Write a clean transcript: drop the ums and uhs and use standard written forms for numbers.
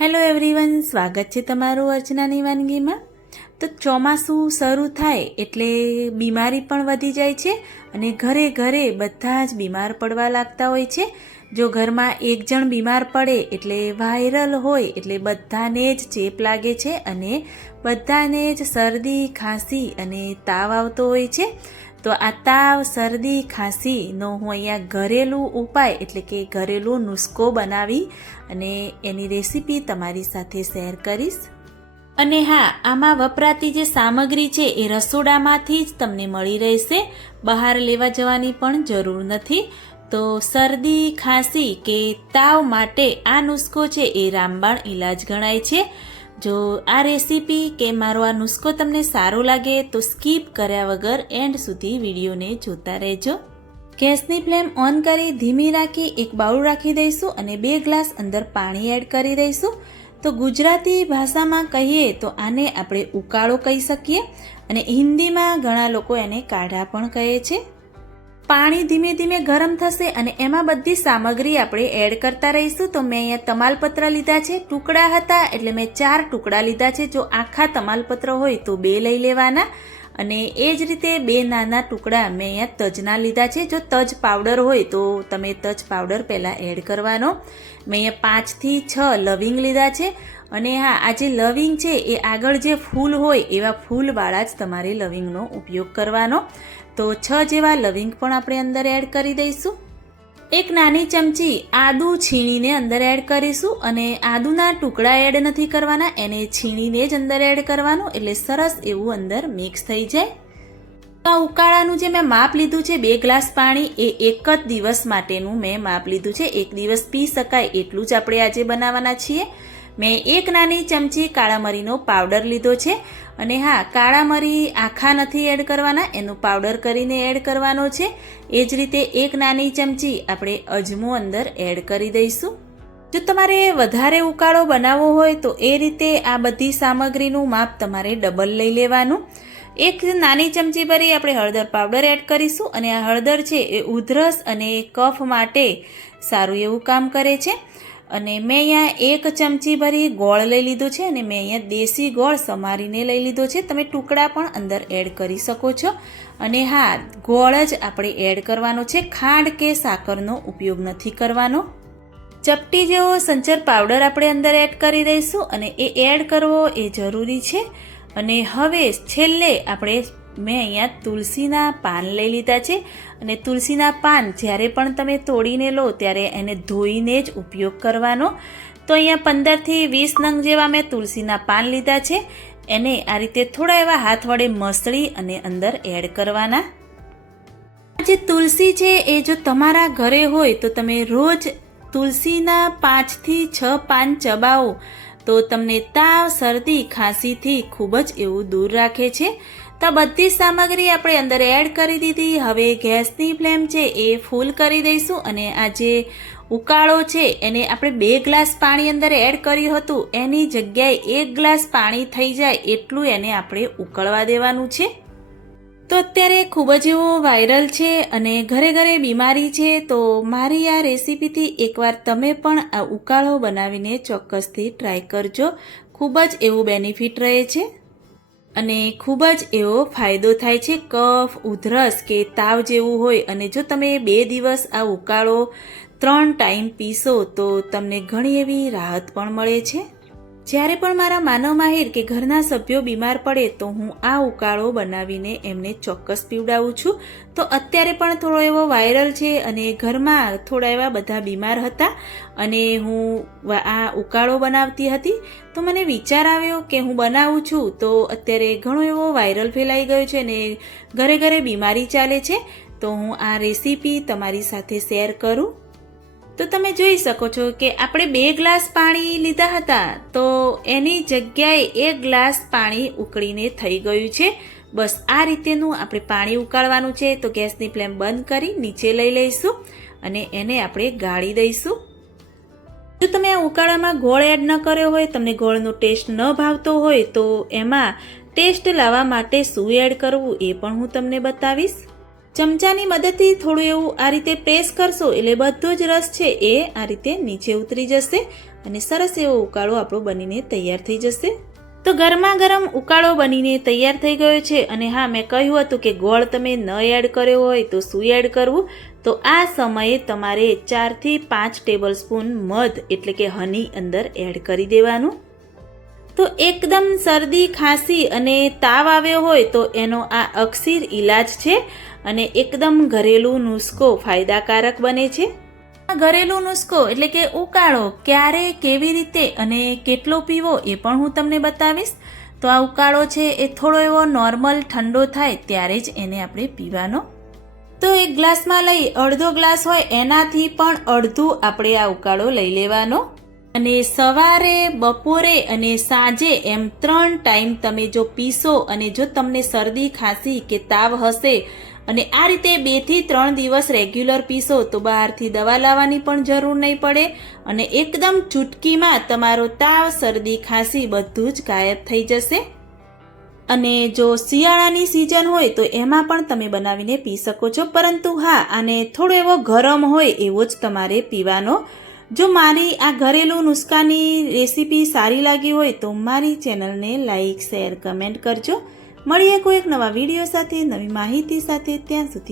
Hello everyone, સ્વાગત છે તમારું અર્ચનાની વાનગીમાં। તો ચોમાસું શરૂ થાય એટલે બીમારી પણ વધી જાય છે અને ઘરે ઘરે બધા જ બીમાર પડવા લાગતા હોય છે। જો ઘરમાં એક જણ બીમાર પડે એટલે વાયરલ હોય એટલે બધાને જ ચેપ લાગે છે અને બધાને જ શરદી, ખાંસી અને તાવ આવતો હોય છે। તો આ તાવ, શરદી, ખાંસીનો હું અહીંયા ઘરેલું ઉપાય એટલે કે ઘરેલું નુસ્ખો બનાવી અને એની રેસીપી તમારી સાથે શેર કરીશ। અને હા, આમાં વપરાતી જે સામગ્રી છે એ રસોડામાંથી જ તમને મળી રહેશે, બહાર લેવા જવાની પણ જરૂર નથી। તો શરદી, ખાંસી કે તાવ માટે આ નુસ્ખો છે એ રામબાણ ઈલાજ ગણાય છે। જો આ રેસીપી કે મારો આ નુસ્ખો તમને સારો લાગે તો સ્કીપ કર્યા વગર એન્ડ સુધી વિડીયોને જોતા રહેજો। ગેસની ફ્લેમ ઓન કરી ધીમી રાખી એક બાઉલ રાખી દઈશું અને 2 ગ્લાસ અંદર પાણી એડ કરી દઈશું। તો ગુજરાતી ભાષામાં કહીએ તો આને આપણે ઉકાળો કહી શકીએ અને હિન્દીમાં ઘણા લોકો એને કાઢા પણ કહે છે। પાણી ધીમે ધીમે ગરમ થશે અને એમાં બધી સામગ્રી આપણે એડ કરતા રહીશું। તો મેં અહીંયા તમાલપત્ર લીધા છે, ટુકડા હતા એટલે મેં 4 ટુકડા લીધા છે। જો આખા તમાલપત્ર હોય તો 2 લઈ લેવાના અને એ જ રીતે 2 નાના ટુકડા મેં અહીંયા તજના લીધા છે। જો તજ પાવડર હોય તો તમે તજ પાવડર પહેલાં એડ કરવાનો। મેં અહીંયા 5 થી 6 લવિંગ લીધા છે અને હા, આ જે લવિંગ છે એ આગળ જે ફૂલ હોય એવા ફૂલવાળા જ તમારે લવિંગનો ઉપયોગ કરવાનો। તો 6 જેવા લવિંગ પણ આપણે અંદર એડ કરી દઈશું। એક નાની ચમચી આદુ છીણીને અંદર એડ કરીશું અને આદુના ટુકડા એડ નથી કરવાના, એને છીણીને જ અંદર એડ કરવાનું એટલે સરસ એવું અંદર મિક્સ થઈ જાય। તો ઉકાળાનું જે મેં માપ લીધું છે 2 ગ્લાસ પાણી એ એક જ દિવસ માટેનું મેં માપ લીધું છે। એક દિવસ પી શકાય એટલું જ આપણે આજે બનાવવાના છીએ। મેં એક નાની ચમચી કાળા મરીનો પાવડર લીધો છે અને હા, કાળા મરી આખા નથી એડ કરવાના, એનું પાવડર કરીને એડ કરવાનો છે। એ જ રીતે એક નાની ચમચી આપણે અજમો અંદર એડ કરી દઈશું। જો તમારે વધારે ઉકાળો બનાવવો હોય તો એ રીતે આ બધી સામગ્રીનું માપ તમારે ડબલ લઈ લેવાનું। એક નાની ચમચી ભરી આપણે હળદર પાવડર એડ કરીશું અને આ હળદર છે એ ઉધરસ અને કફ માટે સારું એવું કામ કરે છે। અને મેં અહીંયા 1 ચમચી ભરી ગોળ લઈ લીધો છે અને મેં અહીંયા દેશી ગોળ સમારીને લઈ લીધો છે, તમે ટુકડા પણ અંદર એડ કરી શકો છો। અને હા, ગોળ જ આપણે એડ કરવાનો છે, ખાંડ કે સાકરનો ઉપયોગ નથી કરવાનો। ચપટી જેવો સંચર પાવડર આપણે અંદર એડ કરી દઈશું અને એ એડ કરવો એ જરૂરી છે। અને હવે છેલ્લે મેં અહીંયા તુલસીના પાન લઈ લીધા છે અને તુલસીના પાન જ્યારે પણ તમે તોડીને લો ત્યારે એને ધોઈને જ ઉપયોગ કરવાનો। તો અહીંયા 15 થી 20 નંગ જેવા મેં તુલસીના પાન લીધા છે, એને આ રીતે થોડા એવા હાથ વડે મસળી અને અંદર એડ કરવાના। જે તુલસી છે એ જો તમારા ઘરે હોય તો તમે રોજ તુલસીના 5 થી 6 પાન ચબાવો તો તમને તાવ, શરદી, ખાંસીથી ખૂબ જ એવું દૂર રાખે છે। તો બધી સામગ્રી આપણે અંદર એડ કરી દીધી। હવે ગેસની ફ્લેમ છે એ ફૂલ કરી દઈશું અને આ જે ઉકાળો છે એને આપણે 2 ગ્લાસ પાણી અંદર એડ કર્યું હતું એની જગ્યાએ 1 ગ્લાસ પાણી થઈ જાય એટલું એને આપણે ઉકળવા દેવાનું છે। તો અત્યારે ખૂબ જ એવો વાયરલ છે અને ઘરે ઘરે બીમારી છે, તો મારી આ રેસીપીથી એકવાર તમે પણ આ ઉકાળો બનાવીને ચોક્કસથી ટ્રાય કરજો, ખૂબ જ એવું બેનિફિટ રહે છે અને ખૂબ જ એવો ફાયદો થાય છે। કફ, ઉધરસ કે તાવ જેવું હોય અને જો તમે 2 દિવસ આ ઉકાળો 3 ટાઈમ પીશો તો તમને ઘણી એવી રાહત પણ મળે છે। જ્યારે પણ મારા માનવ માહિર કે ઘરના સભ્યો બીમાર પડે તો હું આ ઉકાળો બનાવીને એમને ચોક્કસ પીવડાવું છું। તો અત્યારે પણ થોડો એવો વાયરલ છે અને ઘરમાં થોડા એવા બધા બીમાર હતા અને હું આ ઉકાળો બનાવતી હતી તો મને વિચાર આવ્યો કે હું બનાવું છું તો અત્યારે ઘણો એવો વાયરલ ફેલાઈ ગયો છે અને ઘરે ઘરે બીમારી ચાલે છે, તો હું આ રેસીપી તમારી સાથે શેર કરું। તો તમે જોઈ શકો છો કે આપણે 2 ગ્લાસ પાણી લીધા હતા તો એની જગ્યાએ 1 ગ્લાસ પાણી ઉકળીને થઈ ગયું છે। બસ આ રીતેનું આપણે પાણી ઉકાળવાનું છે। તો ગેસની ફ્લેમ બંધ કરી નીચે લઈ લઈશું અને એને આપણે ગાળી દઈશું। જો તમે આ ઉકાળામાં ગોળ એડ ન કર્યો હોય, તમને ગોળનો ટેસ્ટ ન ભાવતો હોય તો એમાં ટેસ્ટ લાવવા માટે શું એડ કરવું એ પણ હું તમને બતાવીશ। ચમચાની મદદથી થોડું એવું આ રીતે પ્રેસ કરશો એટલે બધો જ રસ છે એ આ રીતે નીચે ઉતરી જશે અને સરસ એવો ઉકાળો આપણો બનીને તૈયાર થઈ જશે. તો ગરમા ગરમ ઉકાળો બનીને તૈયાર થઈ ગયો છે. અને હા, મેં કહ્યું હતું કે ગોળ તમે ન એડ કર્યો હોય તો શું એડ કરવું, તો આ સમયે તમારે 4 થી 5 ટેબલ સ્પૂન મધ એટલે કે હની અંદર એડ કરી દેવાનું. તો એકદમ શરદી ખાંસી અને તાવ આવ્યો હોય તો એનો આ અકસીર ઈલાજ છે અને એકદમ ઘરેલું નુસ્ખો ફાયદાકારક બને છે. ઘરેલું નુસ્ખો એટલે કે ઉકાળો ક્યારે, કેવી રીતે અને કેટલો પીવો એ પણ હું તમને બતાવીશ. તો આ ઉકાળો છે એ થોડો એવો નોર્મલ ઠંડો થાય ત્યારે જ એને આપણે પીવાનો. તો એક ગ્લાસમાં લઈ અડધો ગ્લાસ હોય એનાથી પણ અડધું આપણે આ ઉકાળો લઈ લેવાનો. અને સવારે, બપોરે અને સાંજે એમ 3 ટાઈમ તમે જો પીશો અને જો તમને શરદી ખાંસી કે તાવ હશે અને આ રીતે 2 થી 3 દિવસ રેગ્યુલર પીશો તો બહારથી દવા લાવવાની પણ જરૂર નહીં પડે અને એકદમ ચૂટકીમાં તમારો તાવ, શરદી, ખાંસી બધું જ ગાયબ થઈ જશે. અને જો શિયાળાની સિઝન હોય તો એમાં પણ તમે બનાવીને પી શકો છો, પરંતુ હા, આને થોડો એવો ગરમ હોય એવો જ તમારે પીવાનો. જો મારી આ ઘરેલું નુસ્ખાની રેસીપી સારી લાગી હોય તો મારી ચેનલને લાઈક, શેર, કમેન્ટ કરજો. મળીએ કોઈ એક નવા વિડીયો સાથે, નવી માહિતી સાથે. ત્યાં સુધી